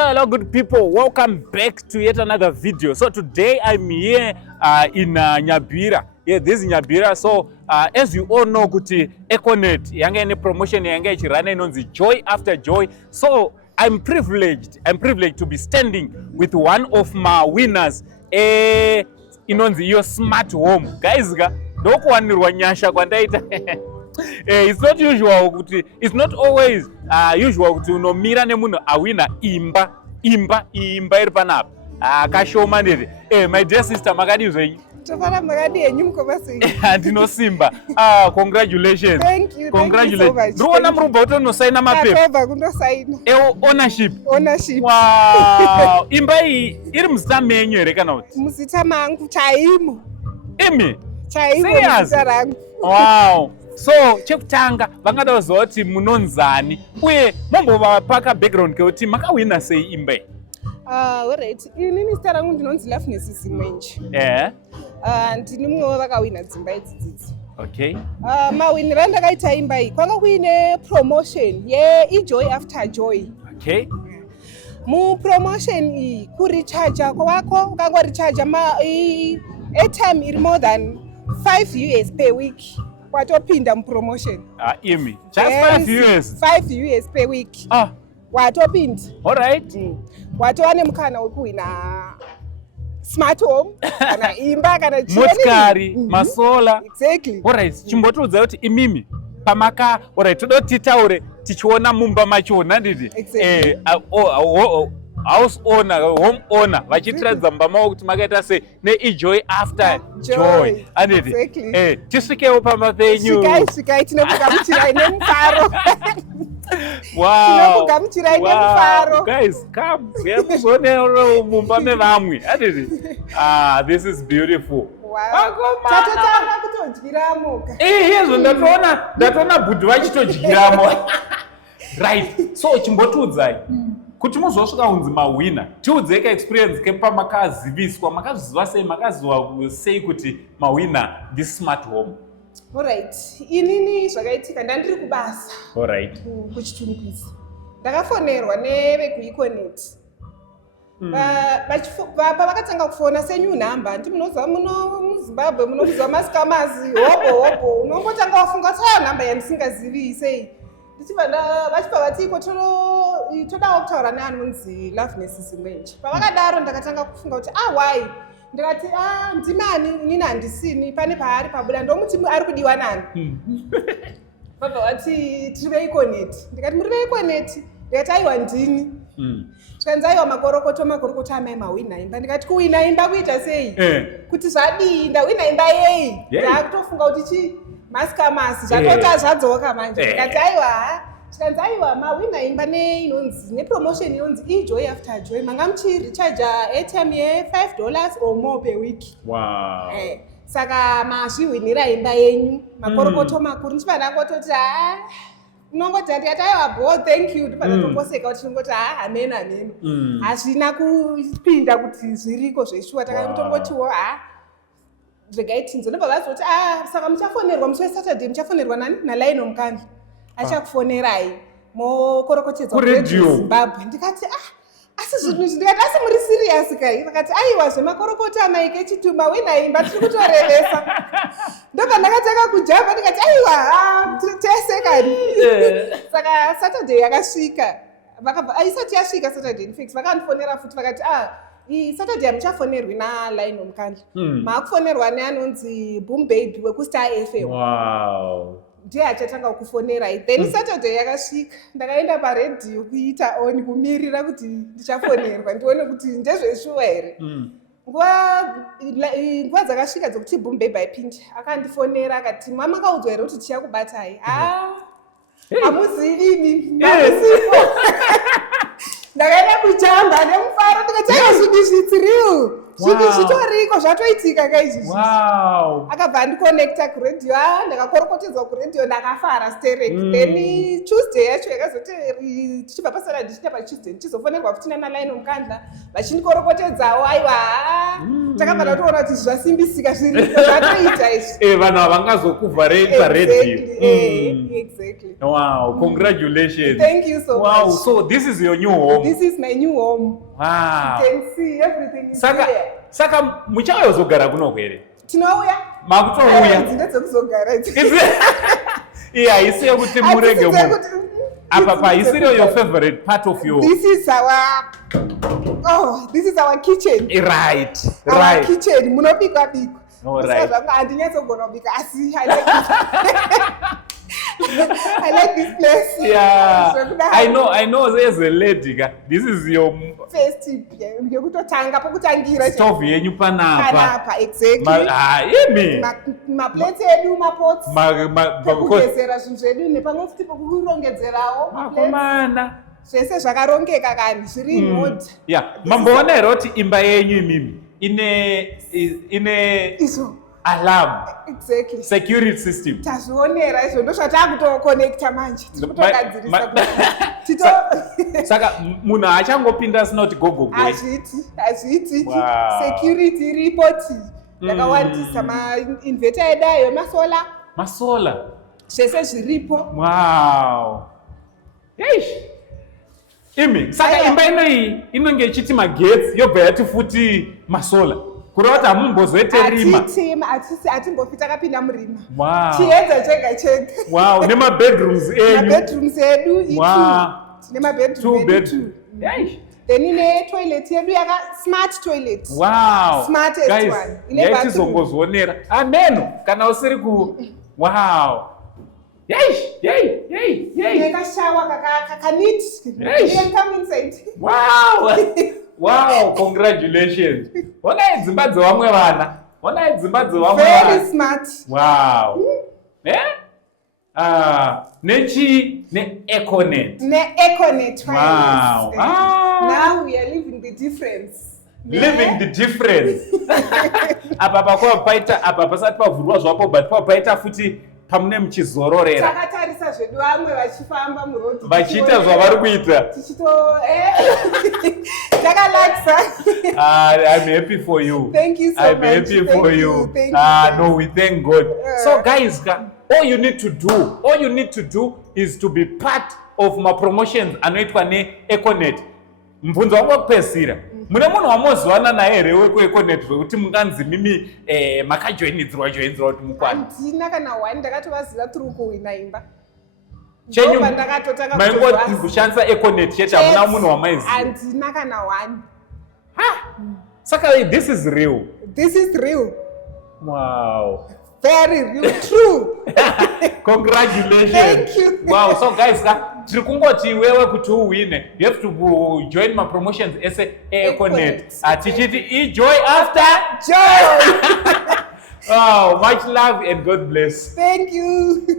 Hello, good people. Welcome back to yet another video. So today I'm here in Nyabira. Yeah, this is Nyabira. So as you all know, kuti Econet yange any promotion yange ichirana inonzi joy after joy. So I'm privileged to be standing with one of my winners. Inonzi your smart home. Guys, ndokuwanirwa nyasha kwandaita. It's not usual kuti, it's not always usual kuti unomira nemunhu awina imba iri panapa. Kashoma ndiri. My dear sister, makadi zvenyu. Tofara makadi yenyu mukomasi. Ndinosimba. Congratulations. Thank you so much. Ndikuona murubva kuti unosaina mapepa. Atova kundosaina. Ownership. Wow. Imba iyi iri muzita menyu here kana kuti? Muzita mangu chaimo. Imi? Chaimo muzita rangu. Wow. So, chekutanga vangada kuziva kuti munonzani uye mombovapa background kekuti makawina sei imba iyi? Alright. Inini zita rangu ndinonzi Loveness Zimwenje. Ndini mumwe wavakawina dzimba idzidzidzi. Okay. Mawinira ndakaita imba iyi kwanga kuine promotion ye Joy after Joy. Okay. Promotion iyi kuricharge kwako ukangoricharge airtime iri more than 5 US per week. Watopinda promotion. Imi. Just 5 US. 5 US per week. Watopinda. All right. Watowane mukana wekuwina smart home kana imba kana chini. Motikari, masola. Exactly. All right. Chimbotuudza kuti imimi pamaka, all right, toda titaure tichiona mumba machona ndidi. Exactly. House owner, home owner, vachitiradza mumba mavo kuti makaita sei nejoy after joy. Anditi. Exactly. Tisvikewo pamba penyu. Svikai tinokugamuchirai nemufaro. Wow. Tinokugamuchirai nemufaro. Guys, come. We have kuzone mumba mevamwe. Anditi. This is beautiful. Wow. Tatotanga kutodyiramo. Yezo ndatoona bhudhi vachitodyiramo. Right. So chimbotiudzai. Kuti muzosvika unzi mawina, tiudzei experience kepamakaziviswa, makaziva sei, makaziva sei kuti mawina this smart home. Alright. Inini zvakaitika ndandiri kubasa. Alright. Kuchitunguisa. Ndakafonerwa nevekuEconet. Pavakatanga kufona senyu nhamba, ndi munoziva muno muZimbabwe munokuziva masikamazi, hobo, unombotanga wafunga kuti nhamba yandisingazivi sei. Vachipa vatiko todawo kutaura nevanhu unzi Loveness Zimwenje. Pavakadaro ndakatanga kufunga kuti why? Ndikati ndimani inini handisini pane paari pabuda ndomuti ari kudiwa nani. Vabva vati tiri veEconet. Ndikati muri veEconet? Ndikati aiwa ndini. Zvikanzi aiwa makorokoto amai mawina imba. Ndikati kuwina imba kuita sei? Kuti zvadii ndawina imba yei? Ndakutofunga kuti chii? Masikamasi zvatota zvadzoka manje. Ndikati aiwa zvikanzi aiwa mawina imba nepromotion inonzi ijoy after joy. Manga muchiricharge airtime ye$5 or more per week. Wow. Saka mazviwinira imba yenyu makorokoto makuru. Ndichifana kutoti unongoti ndikati aiwa bo thank you. Ndifana toposeka kuti ndingoti amen. Hazvina kupinda kuti zviriko zveshuwa. Takangotongotiwo Zvegaitinzo ndobva vazoti saka muchafonerwa musi weSaturday muchafonerwa nani naLion Mukandi achakufonerai mokorokotedzwa kuRadio Zimbabwe. Ndikati asi zvinhu ndikati asi muri serious kai? Vakati aiwa zvemakorokota amaike chitumba wina imba tiri kutorevesa. Ndobva ndakatanga kujamba ndikati aiwa tesekani. Saka Saturday yakasvika vakabva aisati yasvika Saturday fix vakandifonera futi vakati Saturday muchafonerwi naLion Mukandi. Maakufonerwa neanonzi Boom Baby wekuStar FM. Wow. Ndiye achatanga kufonerai. Then Saturday yakasvika ndakaenda paRadio kuita on kumirira kuti ndichafonerwa ndione kuti ndezveshuwa here. Nguva dzakasvika dzokuti Boom Baby aipinde akandifonera akati makaudzwa here kuti tichakubatai? Hamuzivi hamusipo. Ndakaenda kujamba nemufaro ndikati zvidi zvitsiriu zvitoriko zvatoitika kaizvizvi. Wow. Akabva andiconnecta kuredio, ndakakorokotedzwa kuredio, ndakafara sterek. Then Tuesday yacho yakazoti tichibva pasara ndichita paTuesday ndichizofonerwa futi nanaline omukandla vachindikorokotedzawo. Aiwa, takabva tatoona kuti zvasimbisika zviriko zvatoita izvi. Vanhu havangazokuvharei paredio. Exactly. Wow, congratulations. Thank you so much. Wow, so this is your new home. This is my new home. Wow. You can see everything is here. Saka muchayozogara kuno here? Tinouya. Makutouya. Ndinotozogara. Yeah, I see kuti murege mu. Apa is it your favorite part of your? This is our kitchen. Right. Our kitchen. Munobika biko. All right. Andinyatogona kubika asi I like it. I like this place. Yeah. I know there's a lady. This is your first tip. Yekutotanga pokutangira. Stove yenyu panapa. Exactly. Yemi. Ma plates edu, ma pots. Kugezera zvinhu zvedu nepamwe futi pokurongedzerawo. Makomana. Zvese zvakarongeka kani zviri in order. Yeah. Mamboona here kuti imba yenyu imimi ine iso alarm. Exactly. Security system. Tazvionera izvo ndozvataakutokonekta manje. Tirikutogadzirisa kuti saka munhu achangopinda asina kuti gogo boy. Hazviti. Security iripo yakawandisa ma-inverter edayo masola. Zvese zviripo. Wow. Eish. Imi, saka imba inoyi inonge ichiti magetsi yobva yati futi masola. Kureva kuti hamumbozoite rima. Hatimbofi takapinda murima. Wow. Chiedza chega. Wow, nema-bedrooms enyu. Ma-bedrooms edu tine ma-bedroom edu. Then ine toilet yedu smart toilet. Wow. Smartest guys, one. yaitizongozvionera. Ameno, kana usiri ku... Wow. Yay. Nekashawa kakanit. Come inside. Wow. Wow, congratulations. Onai dzimba dzevamwe vana. Very smart. Wow. Econet. Econet. Wow. Now we are living the difference. Living the difference. Apa paita apa pasati pavhurwa zvapo but paita futi pamune muchizororera. Takatarisa zvedu vamwe vachifamba muroad. Vachiita zvavari kuita. I'm happy for you. Thank you so I'm much. I'm happy for you. Thank you. No, we thank God. So guys, all you need to do is to be part of my promotions anoitwa Econet. Mvunzo wangu wekupedzisira. Mune munhu wamoziwana naye here wekuEconet zvekuti munganzi mimi makajoinidzirwa kuti mukwana? Handina kana one, ndakatovaziva tiri kuhwina imba. Chenyu maingoti kushandisa Econet chete hamuna munhu wamaiziva? Handina kana one. Saka this is real. This is real. Wow. Very real, true. Congratulations. Thank you. Wow, so guys, tiri kungoti wewe kuti uhwine, you have to join my promotions ese Econet. Tichiti joy after joy. Wow, much love and God bless. Thank you.